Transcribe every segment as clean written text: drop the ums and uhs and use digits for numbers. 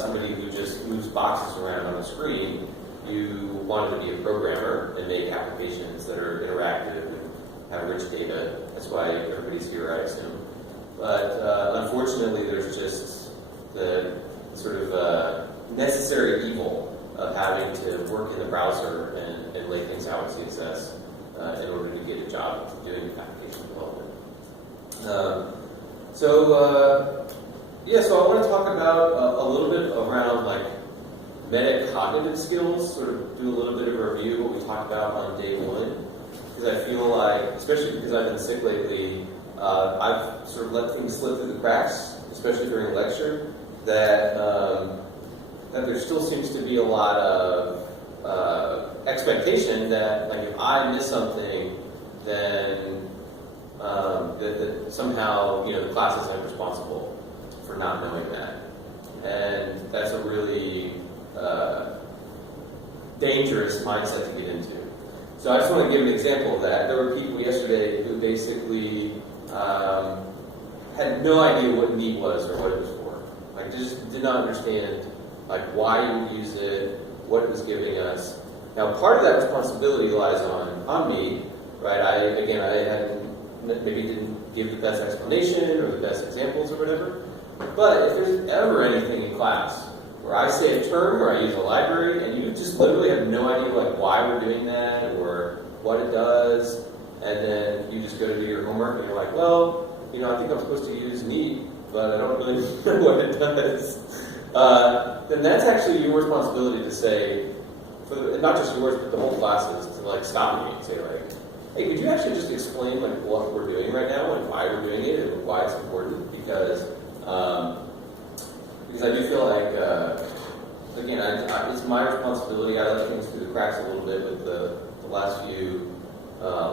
somebody who just moves boxes around on a screen. You wanted to be a programmer and make applications that are interactive and have rich data. That's why everybody's here, I assume. But unfortunately, there's just the sort of necessary evil of having to work in the browser and lay things out in CSS in order to get a job doing application development. So I want to talk about a little bit around like metacognitive skills, sort of do a little bit of a review of what we talked about on day one, because I feel like, especially because I've been sick lately, I've sort of let things slip through the cracks, especially during lecture, that there still seems to be a lot of expectation that, like, if I miss something, then that somehow, the class is responsible for not knowing that. And that's a really dangerous mindset to get into. So I just want to give an example of that. There were people yesterday who basically had no idea what NEAT was or what it was for. Like, just did not understand why you would use it, what it was giving us. Now, part of that responsibility lies on me, right? I maybe didn't give the best explanation or the best examples or whatever. But if there's ever anything in class where I say a term or I use a library and you just literally have no idea why we're doing that or what it does, and then you just go to do your homework and you're like, well, I think I'm supposed to use NEAT, but I don't really know what it does. Then that's actually your responsibility to say, not just yours, but the whole class's, to stop me and say hey, could you actually just explain what we're doing right now and why we're doing it and why it's important? Because I do feel again, it's my responsibility. I let things through the cracks a little bit with the last few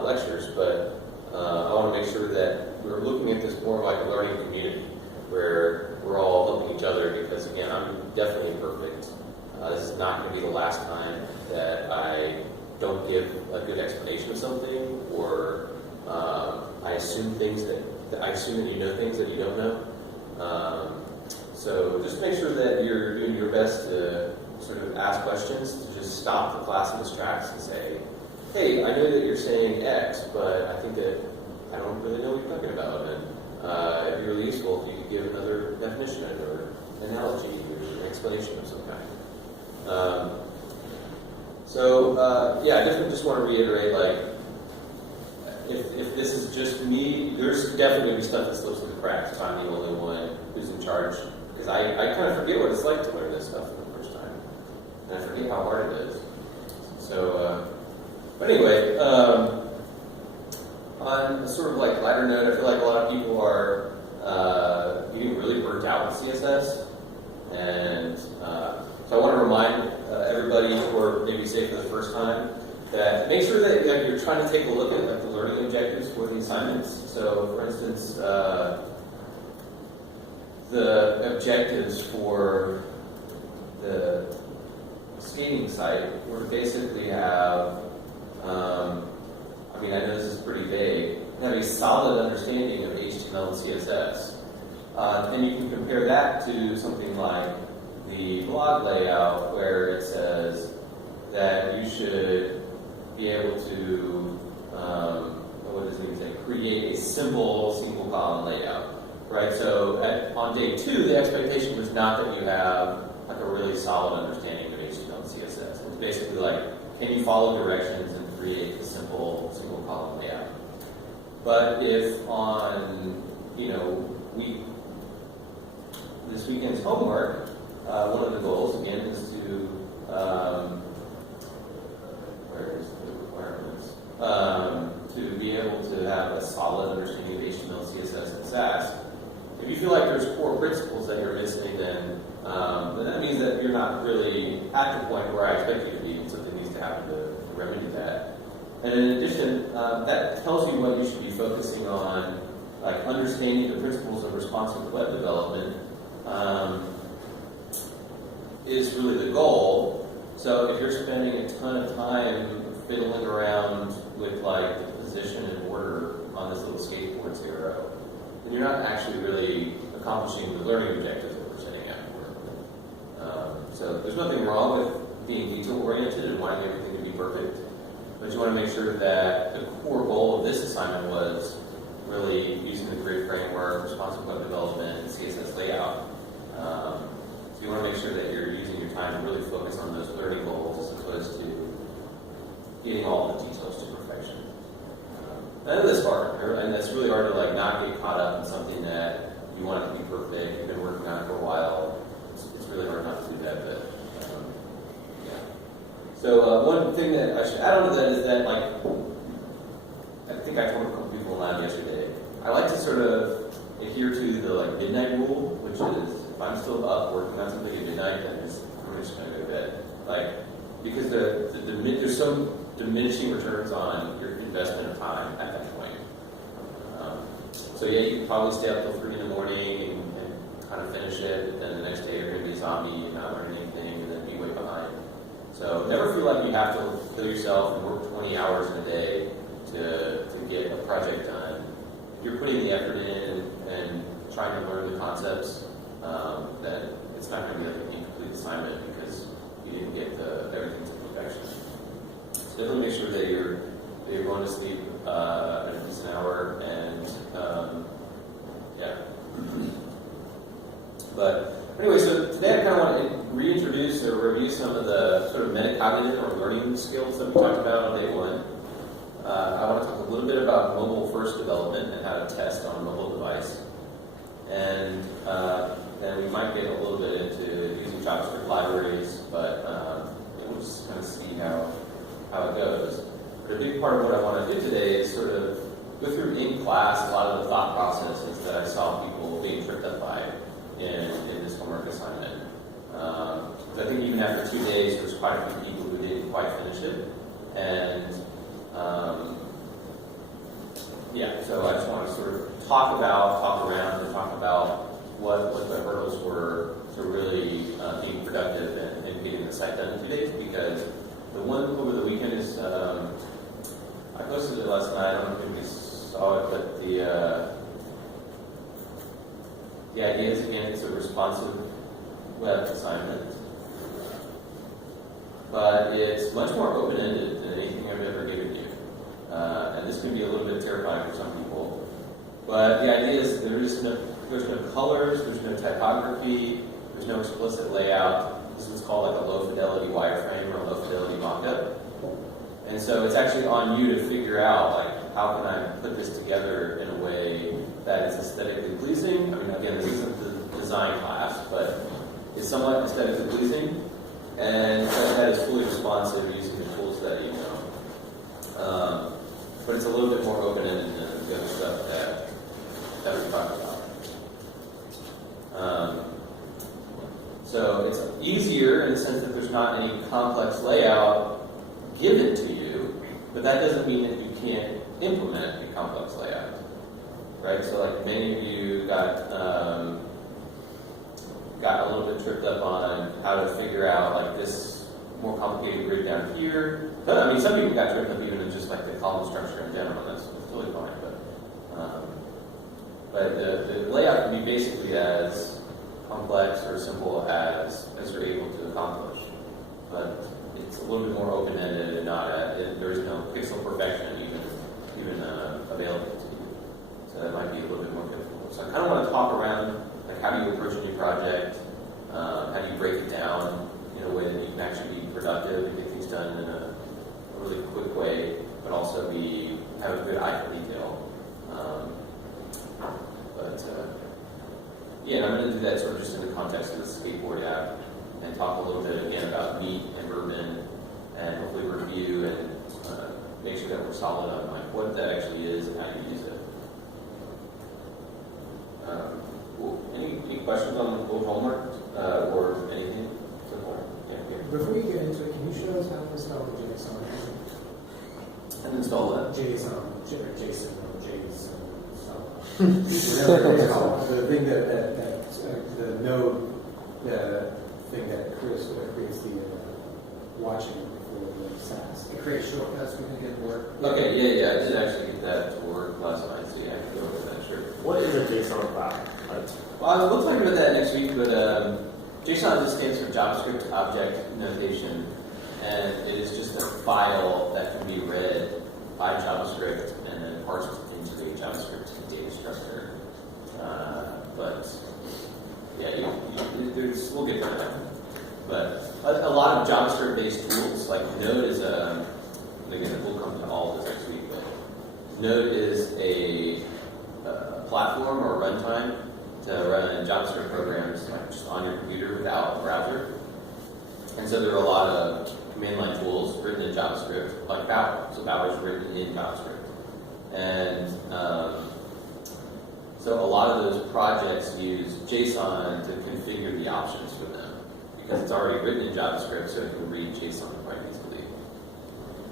lectures, but I want to make sure that we're looking at this more like a learning community where we're all helping each other, because again, I'm definitely imperfect. This is not going to be the last time that I don't give a good explanation of something, or I assume things that you know things that you don't know. So just make sure that you're doing your best to sort of ask questions, to just stop the class in its tracks and say, hey, I know that you're saying X, but I think that I don't really know what you're talking about, and it'd be really useful if you could give another definition or analogy or an explanation of some kind. I just want to reiterate, if this is just me, there's definitely going to be stuff that slips through the cracks if I'm the only one who's in charge, because I kind of forget what it's like to learn this stuff for the first time, and I forget how hard it is. So, but anyway, on a sort of lighter note, I feel like a lot of people are getting really burnt out with CSS, and so I want to remind everybody, or maybe say for the first time, that make sure that you're trying to take a look at the learning objectives for the assignments. So, for instance, the objectives for the skating site, we basically have, I know this is pretty vague, have a solid understanding of HTML and CSS. And you can compare that to something like the blog layout, where it says that you should be able to, what does it even say, create a simple single column layout, right? So on day 2, the expectation was not that you have a really solid understanding of HTML and CSS. It's basically can you follow directions and create a simple single column layout? But if on, this weekend's homework, one of the goals, again, is to, where's the requirements? To be able to have a solid understanding of HTML, CSS, and Sass. If you feel like there's core principles that you're missing, then that means that you're not really at the point where I expect you to be, and something needs to happen to remedy that. And in addition, that tells you what you should be focusing on, understanding the principles of responsive web development. Is really the goal. So if you're spending a ton of time fiddling around with the position and order on this little skateboard zero, then you're not actually really accomplishing the learning objectives that we're setting out for. So there's nothing wrong with being detail-oriented and wanting everything to be perfect, but you want to make sure that the core goal of this assignment was really using the grid framework, responsive web development, and CSS layout. So you want to make sure that you're using your time to really focus on those learning goals as opposed to getting all the details to perfection. And that's hard, and that's really hard to like not get caught up in something that you want it to be perfect. You've been working on it for a while. It's really hard not to do that, but yeah. So one thing that I should add on to that is that, like, I think I told a couple people in lab yesterday, I like to sort of adhere to the like midnight rule, which is if I'm still up working on something at midnight, then I'm just going to go to bed. Like, because there's some diminishing returns on your investment of time at that point. So yeah, you can probably stay up till 3 in the morning and kind of finish it, but then the next day you're going to be a zombie and not learn anything and then be way behind. So never feel like you have to kill yourself and work 20 hours in a day to get a project done. If you're putting the effort in and trying to learn the concepts, then it's not going to be like an incomplete assignment because you didn't get everything to perfection. So definitely make sure that you're going to sleep at a decent hour and yeah. But anyway, so today I kind of want to reintroduce or review some of the sort of metacognitive or learning skills that we talked about on day one. I want to talk a little bit about mobile-first development and how to test on a mobile device. And then we might get a little bit into using JavaScript libraries, but we'll just kind of see how it goes. But a big part of what I want to do today is sort of go through in class a lot of the thought processes that I saw people being tripped up by in this homework assignment. I think even after 2 days, there's quite a few people who didn't quite finish it. And yeah, so I just want to sort of talk around and talk about what the hurdles were to really being productive and getting the site done in 2 days, because the one over the weekend is, I posted it last night, I don't know if you saw it, but the idea is, again, it's a responsive web assignment, but it's much more open-ended than anything I've ever given you. And this can be a little bit terrifying for some people. But the idea is there's no colors, there's no typography, there's no explicit layout. This is what's called like a low-fidelity wireframe or a low-fidelity mockup. And so it's actually on you to figure out, like, how can I put this together in a way that is aesthetically pleasing? I mean, again, this isn't the design class, but it's somewhat aesthetically pleasing, and that is fully responsive using the tools that you know. But it's a little bit more open-ended than the other stuff that we talked about. So it's easier in the sense that there's not any complex layout given to you, but that doesn't mean that you can't implement a complex layout, right? So like many of you got a little bit tripped up on how to figure out like this more complicated grid down here. I mean, some people got tripped up even in just like the column structure in general. That's totally fine, but the layout can be basically as complex or simple as you're able to accomplish. But it's a little bit more open-ended and there's no pixel perfection even available to you. So that might be a little bit more difficult. So I kind of want to talk around like how do you approach a new project, how do you break it down in a way that you can actually be productive and get things done in a really quick way, but also have a good eye for detail. Yeah, and I'm going to do that sort of just in the context of the skateboard app and talk a little bit again about Neat and Urban and hopefully review and make sure that we're solid on like what that actually is and how you use it. Cool. Any questions on the full homework or anything so far? Yeah. Before you get into it, can you show us how to install the JSON? And install that? JSON or JSON. The thing the node, the thing that creates the watching for the SAS. It creates shortcuts we can get to work. Okay, yeah, I did actually get that to work last night, so yeah, I can go over that, sure. What is a JSON file? Well, we'll talk about that next week, but JSON just stands for JavaScript Object Notation, and it is just a file that can be read by JavaScript and then parsed into a JavaScript data structure. But yeah, we'll get to that. But a lot of JavaScript-based tools, like Node is again, we'll come to all of this next week, but Node is a platform or runtime to run JavaScript programs like just on your computer without a browser. And so there are a lot of command line tools written in JavaScript, like Bower. So Bower is written in JavaScript. And so a lot of those projects use JSON to configure the options for them because it's already written in JavaScript, so it can read JSON quite easily.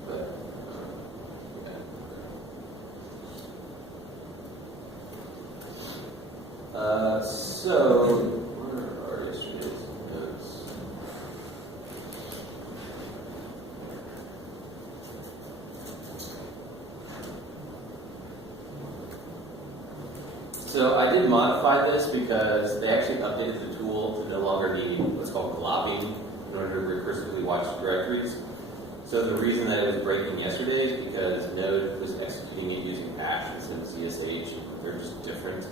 But so, where are yesterday's notes? So I did modify this because they actually updated the tool to no longer need what's called globbing in order to recursively watch directories. So the reason that it was breaking yesterday is because Node was executing it using hash instead of CSH. They're just different.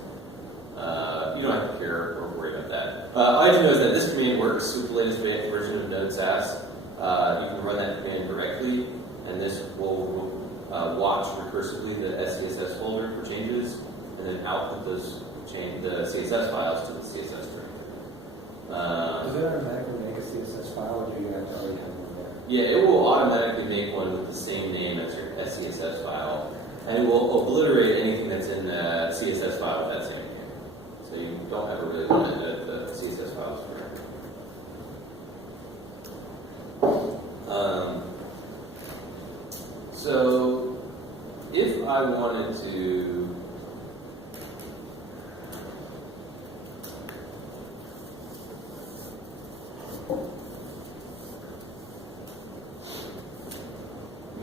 You don't have to care or worry about that. All I just know is that this command works with the latest version of Node SAS. You can run that command directly, and this will watch recursively the SCSS folder for changes, and then output the CSS files to the CSS directory. Does it automatically make a CSS file, or do you have to already have one there? Yeah, it will automatically make one with the same name as your SCSS file, and it will obliterate anything that's in the CSS file with that same name. So you don't ever really want to edit the CSS files forever. So if I wanted to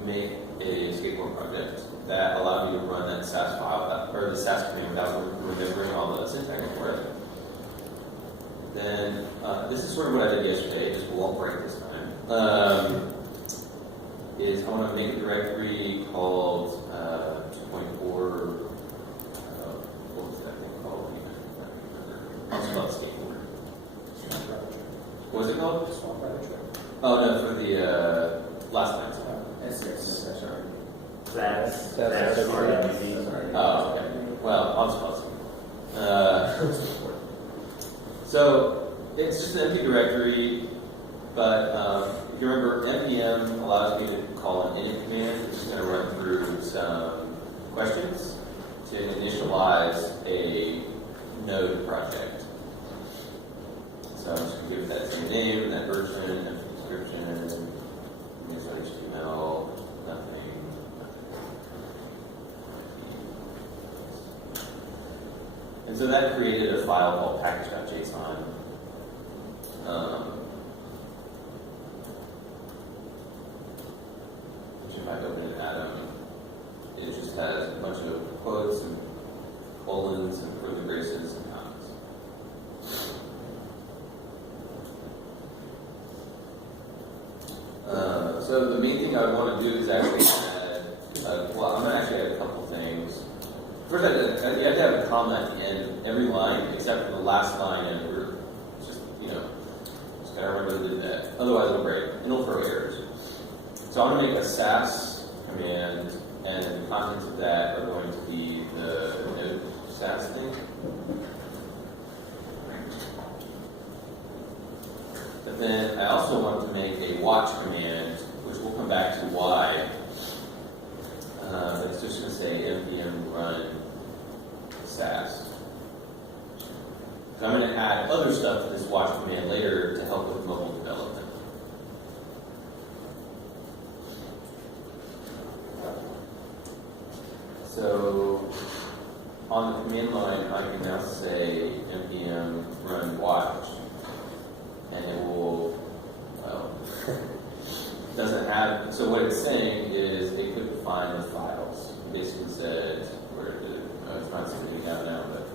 make a skateboard project that allowed me to run that SAS file, or the SAS command without remembering all the syntax for it, then this is sort of what I did yesterday, just won't break this time. Is I want to make a directory called 2.4, what was that thing called? I'll spell skateboard. What was it called? Swamp Rabbit Trail. Oh no, for the last night's one. S6. Sorry. That's Sorry. Oh, okay. Well, I'll spell it. So it's just an empty directory, but if you remember, npm allows me to call an init command, which is going to run through some questions to initialize a node project. So I'm just going to give it that same name, that version, and description, use HTML, nothing. And so that created a file called package.json. Which if I open an Atom, it just has a bunch of quotes and colons and further braces and commas. So the main thing I would want to do is actually add, well, I'm going to actually add a couple things. First, you have to have a comma at the end of every line, except for the last line and we're just, just got to remember to do that. Otherwise, it'll break, and it'll throw errors. So I'm going to make a SAS command, and the contents of that are going to be the node SAS thing. But then I also want to make a watch command, which we'll come back to why. But it's just going to say npm run SAS. So I'm going to add other stuff to this watch command later to help with mobile development. So on the command line, I can now say npm run watch, and it will, doesn't have, so what it's saying is it couldn't find the files. It basically said, where did it, it's not something we have now, but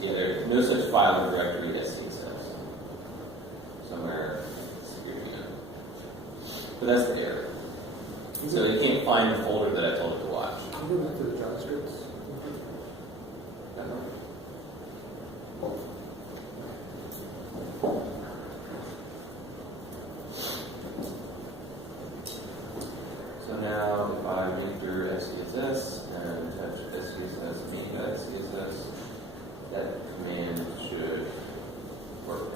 yeah, there's no such file in the directory as CSS. But that's the error. So they can't find the folder that I told it to watch. Can you go back to the JavaScript? So now if I enter XCSS and touch XCSS, meaning XCSS, that command should work.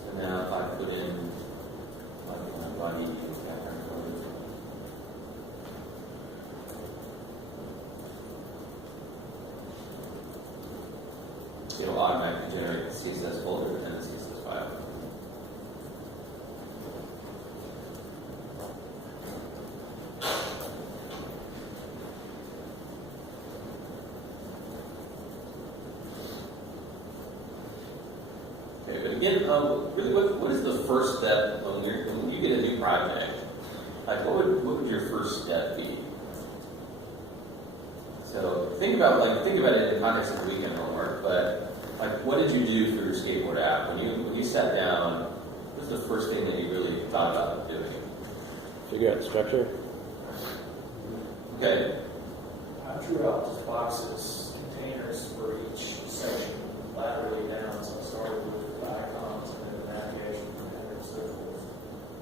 So now if I put in my body background code, it'll automatically generate the CSS folder and the CSS file. Okay, but again, really, what is the first step when you get a new project? Like, what would your first step be? So think about it in the context of weekend homework. But like, what did you do for your skateboard app when you sat down? What was the first thing that you really thought about doing? Figure out the structure. Okay. I drew out just boxes, containers for each section, laterally down. So I started with the icons and then the navigation and then circles.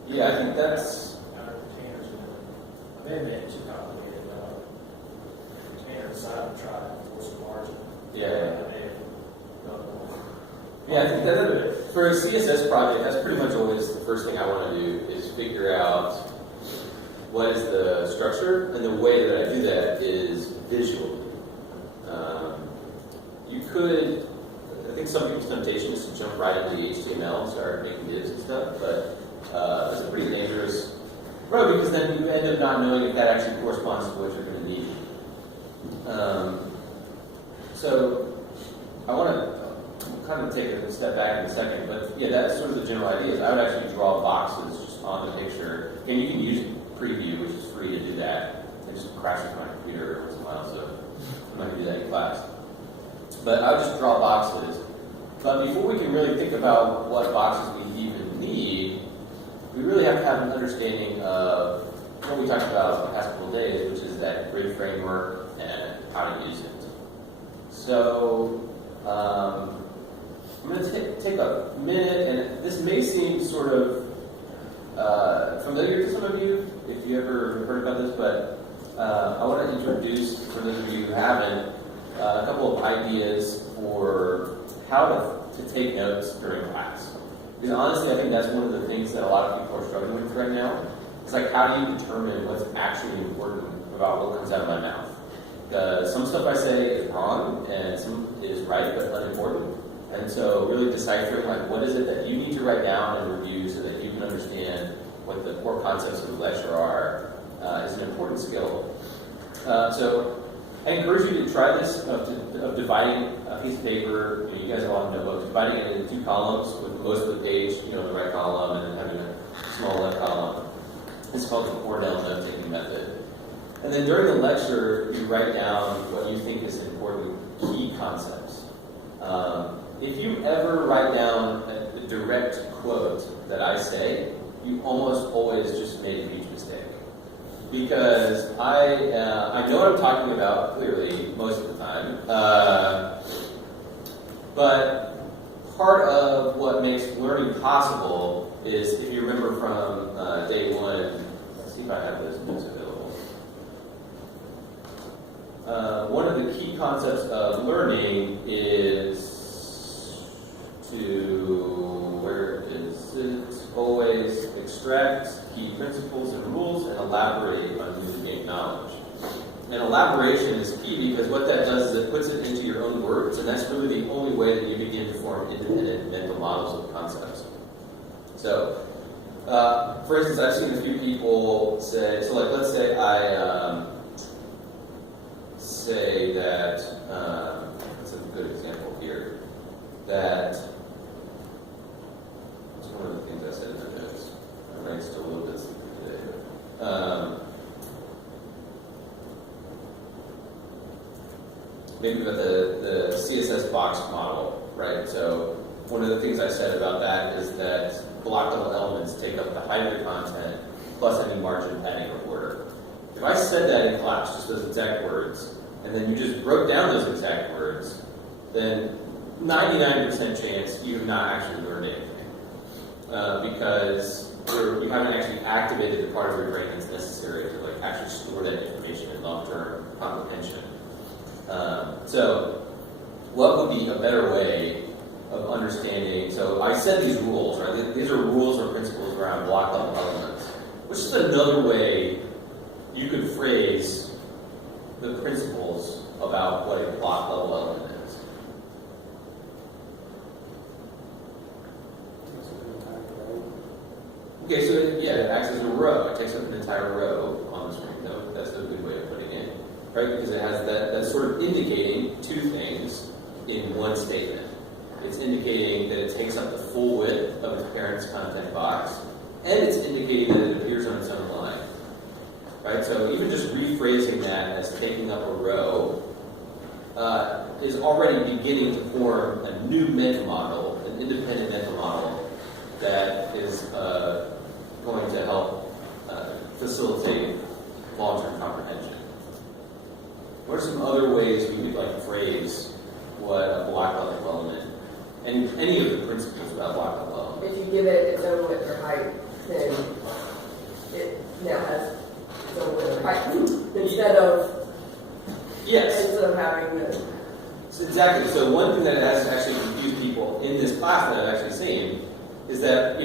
Yeah, I think that's. Outer containers and then it too complicated. Container side and try to force a margin. Yeah. Yeah, I think that for a CSS project, that's pretty much always the first thing I want to do is figure out what is the structure, and the way that I do that is visually. You could, I think some people's temptation is to jump right into the HTML and start making divs and stuff, but it's a pretty dangerous road because then you end up not knowing if that actually corresponds to what you're going to need. So I want to kind of take a step back in a second, but yeah, that's sort of the general idea. Is I would actually draw boxes just on the picture, and you can use Preview, which is free to do that. It just crashes my computer once in a while, so I'm not going to do that in class. But I would just draw boxes. But before we can really think about what boxes we even need, we really have to have an understanding of what we talked about the past couple of days, which is that grid framework and how to use it. So I'm going to take a minute, and this may seem sort of familiar to some of you, if you ever heard about this, but I want to introduce, for those of you who haven't, a couple of ideas for how to take notes during class. Because honestly, I think that's one of the things that a lot of people are struggling with right now. It's like, how do you determine what's actually important about what comes out of my mouth? Because some stuff I say is wrong, and some is right but unimportant. And so really deciphering, like, what is it that you need to write down and review so that you can understand what the core concepts of the lecture are is an important skill. So I encourage you to try this of dividing a piece of paper. You guys all have notebooks, dividing it into two columns with most of the page, the right column, and then having a small left column. It's called the Cornell note-taking method. And then during the lecture, you write down what you think is important key concepts. If you ever write down a direct quote that I say, you almost always just make a huge mistake. Because I know what I'm talking about, clearly, most of the time. But part of what makes learning possible is, if you remember from day one, let's see if I have those notes available. One of the key concepts of learning is always extract key principles and rules and elaborate on newly gained knowledge. And elaboration is key because what that does is it puts it into your own words, and that's really the only way that you begin to form independent mental models of concepts. So, for instance, I've seen a few people say, so like let's say I say that, that's a good example here, that, what's one of the things I said in the notes? maybe about the CSS box model, right? So one of the things I said about that is that block level elements take up the height of the content plus any margin padding or border. If I said that in class, just those exact words, and then you just wrote down those exact words, then 99% chance you have not actually learned anything. Because you haven't actually activated the part of your brain that's necessary to like actually store that information in long-term comprehension. So what would be a better way of understanding? So I said these rules, right? These are rules or principles around block level elements, which is another way you could phrase the principles about what a block level element is. Okay, so yeah, it acts as a row. It takes up an entire row on the screen. That's a good way of putting it, right? Because it has that's sort of indicating two things in one statement. It's indicating that it takes up the full width of its parent's content box, and it's indicating that it appears on its own line, right? So even just rephrasing that as taking up a row is already beginning to form a new mental model, an independent mental model that is going to help facilitate long-term comprehension. What are some other ways we could like phrase what a block level element and any of the principles about block level elements? If you give it its own width or height, then it now has its own width or height instead of having the. Exactly. So one thing that has actually confused people in this class that I've actually seen is that,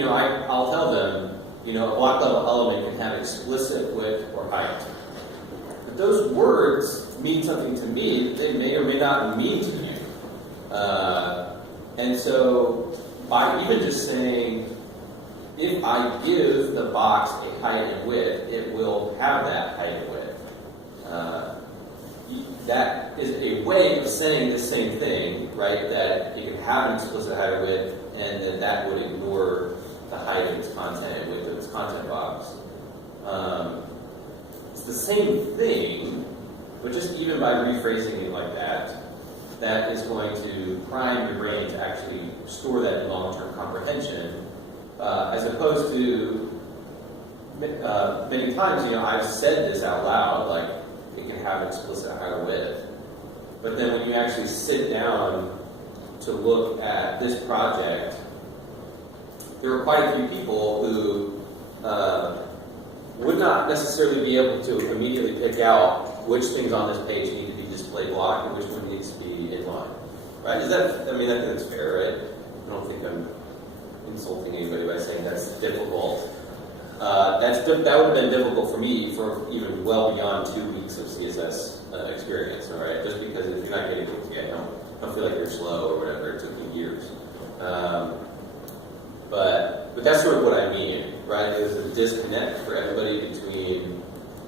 I'll tell them, a block level element can have explicit width or height. But those words mean something to me that they may or may not mean to you. And so by even just saying, if I give the box a height and width, it will have that height and width. That is a way of saying the same thing, right? That it can have an explicit height or width, and that would ignore the height of its content and width of its content box. It's the same thing, but just even by rephrasing it like that, that is going to prime your brain to actually store that in long-term comprehension, as opposed to many times, I've said this out loud, like it can have an explicit height or width, but then when you actually sit down to look at this project, there are quite a few people who would not necessarily be able to immediately pick out which things on this page need to be display block and which one needs to be inline. Right? I think that's fair, right? I don't think I'm insulting anybody by saying that's difficult. That would have been difficult for me for even well beyond 2 weeks of CSS experience, all right? Just because if you're not getting things yet, don't feel like you're slow or whatever. It took you years. But that's sort of what I mean, right? There's a disconnect for everybody between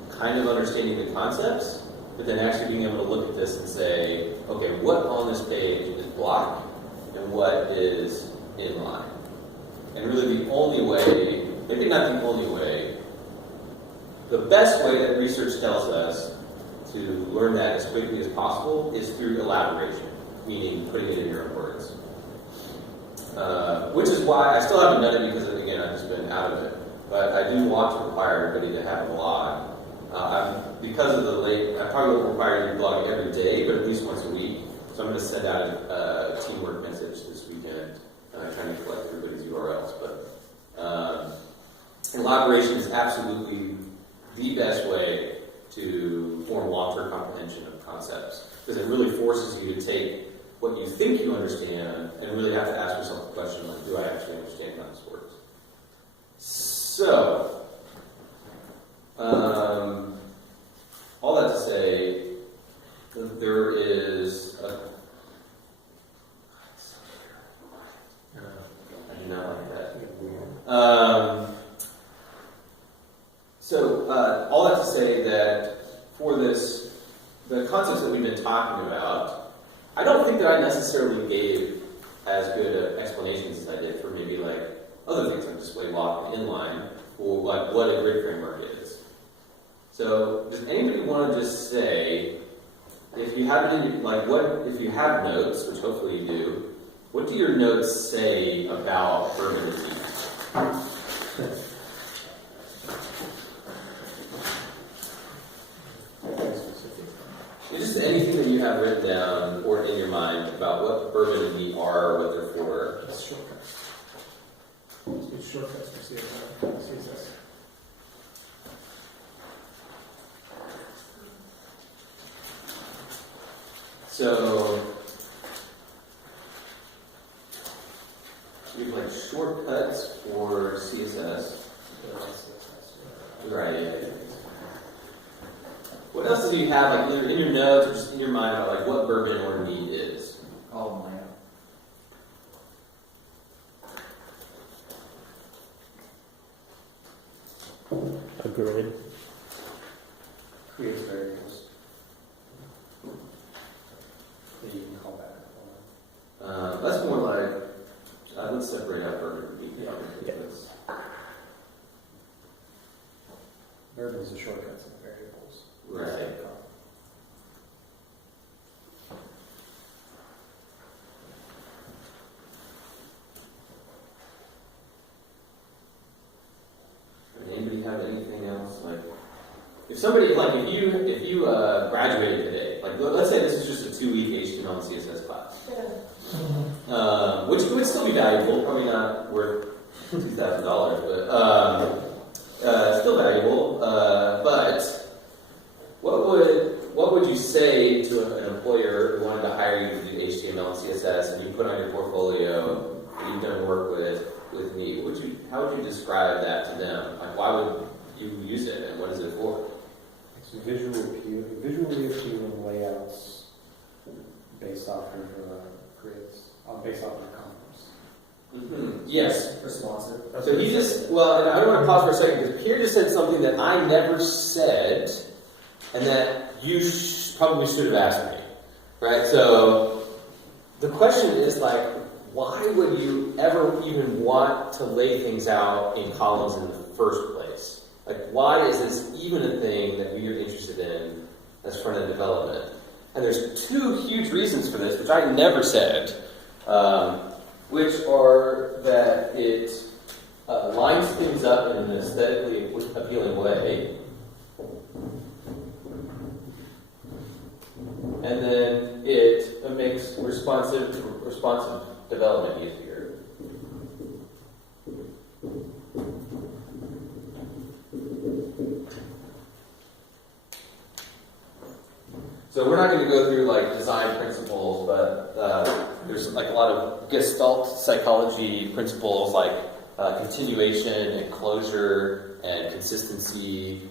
kind of understanding the concepts, but then actually being able to look at this and say, okay, what on this page is block and what is inline? And really the only way, maybe not the only way, the best way that research tells us to learn that as quickly as possible is through elaboration, meaning putting it in your own words. Which is why I still haven't done it because, again, I've just been out of it. But I do want to require everybody to have a blog. Because of the late, I probably won't require you to blog every day, but at least once a week. So I'm going to send out a teamwork message this weekend, trying to collect everybody's URLs. But elaboration is absolutely the best way to form long-term comprehension of concepts, because it really forces you to take what you think you understand and really have to ask yourself the question, like, do I actually understand how this works? So, all that to say, there is I do not like that. All that to say that for this, the concepts that we've been talking about, I don't think that I necessarily gave as good explanations as I did for maybe like other things like display block and inline, or like what a grid framework is. So does anybody want to just say if you have it in like what if you have notes, which hopefully you do, what do your notes say about permanency? Just anything that you have written down or in your mind about what bourbon and meat are, what they're for. That's shortcuts. It's shortcuts for CSS. So you have like shortcuts for CSS. Right. What else do you have like either in your notes or just in your mind about like what bourbon or mead is? Oh, man. A grid. Creates variables. That you can call back. That's more like I would separate out bourbon and mead. Yeah. Bourbon is a shortcut to the variables. Right. Anybody have anything else? Like, if somebody like if you graduated today, like let's say this is just a 2-week HTML and CSS class, which would still be valuable, probably not worth $2,000, but still valuable. But what would you say to an employer who wanted to hire you to do HTML and CSS, and you put on your portfolio that you've done work with me? How would you describe that to them? Like, why would you use it, and what is it for? It's visually appealing layouts based off of grids, based off of columns. Mm-hmm. Yes. Responsive. So he just, well, and I want to pause for a second, because Pierre just said something that I never said, and that you probably should have asked me, right? So the question is like, why would you ever even want to lay things out in columns in the first place? Like, why is this even a thing that you're interested in as front-end development? And there's 2 huge reasons for this, which I never said, which are that it lines things up in an aesthetically appealing way, and then it makes responsive development easier. So we're not going to go through like design principles, but there's like a lot of Gestalt psychology principles like continuation and closure and consistency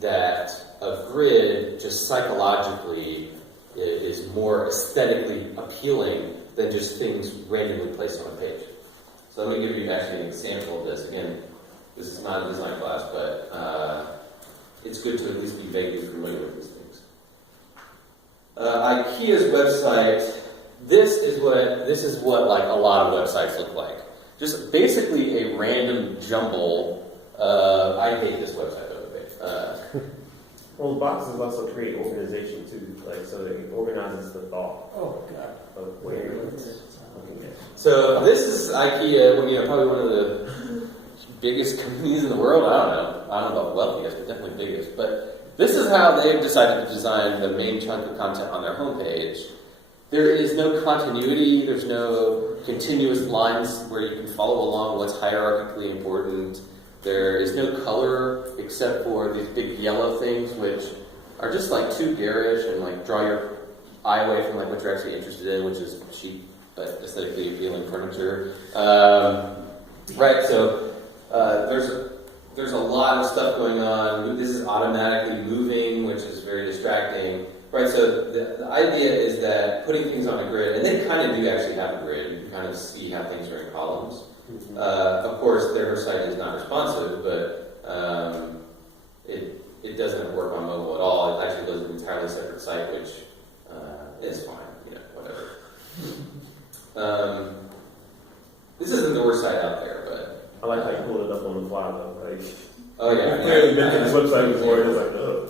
that a grid just psychologically is more aesthetically appealing than just things randomly placed on a page. So let me give you actually an example of this. Again, this is not a design class, but it's good to at least be vaguely familiar with these things. IKEA's website, this is what like a lot of websites look like. Just basically a random jumble. I hate this website, by the way. Well, the boxes also create organization too, like so that it organizes the thought Oh, God. of where you're looking at. So this is IKEA, probably one of the biggest companies in the world. I don't know about wealthiest, but definitely biggest. But this is how they've decided to design the main chunk of content on their homepage. There is no continuity. There's no continuous lines where you can follow along what's hierarchically important. There is no color except for these big yellow things, which are just like too garish and like draw your eye away from like what you're actually interested in, which is cheap but aesthetically appealing furniture. Right. So there's a lot of stuff going on. This is automatically moving, which is very distracting. Right. So the idea is that putting things on a grid, and they kind of do actually have a grid. You can kind of see how things are in columns. Of course, their site is not responsive, but it doesn't work on mobile at all. It actually goes to an entirely separate site, which is fine, whatever. This isn't the worst site out there, but I like how you pulled it up on the fly though. Like, oh yeah, I've clearly been to this website before. It's like, ugh.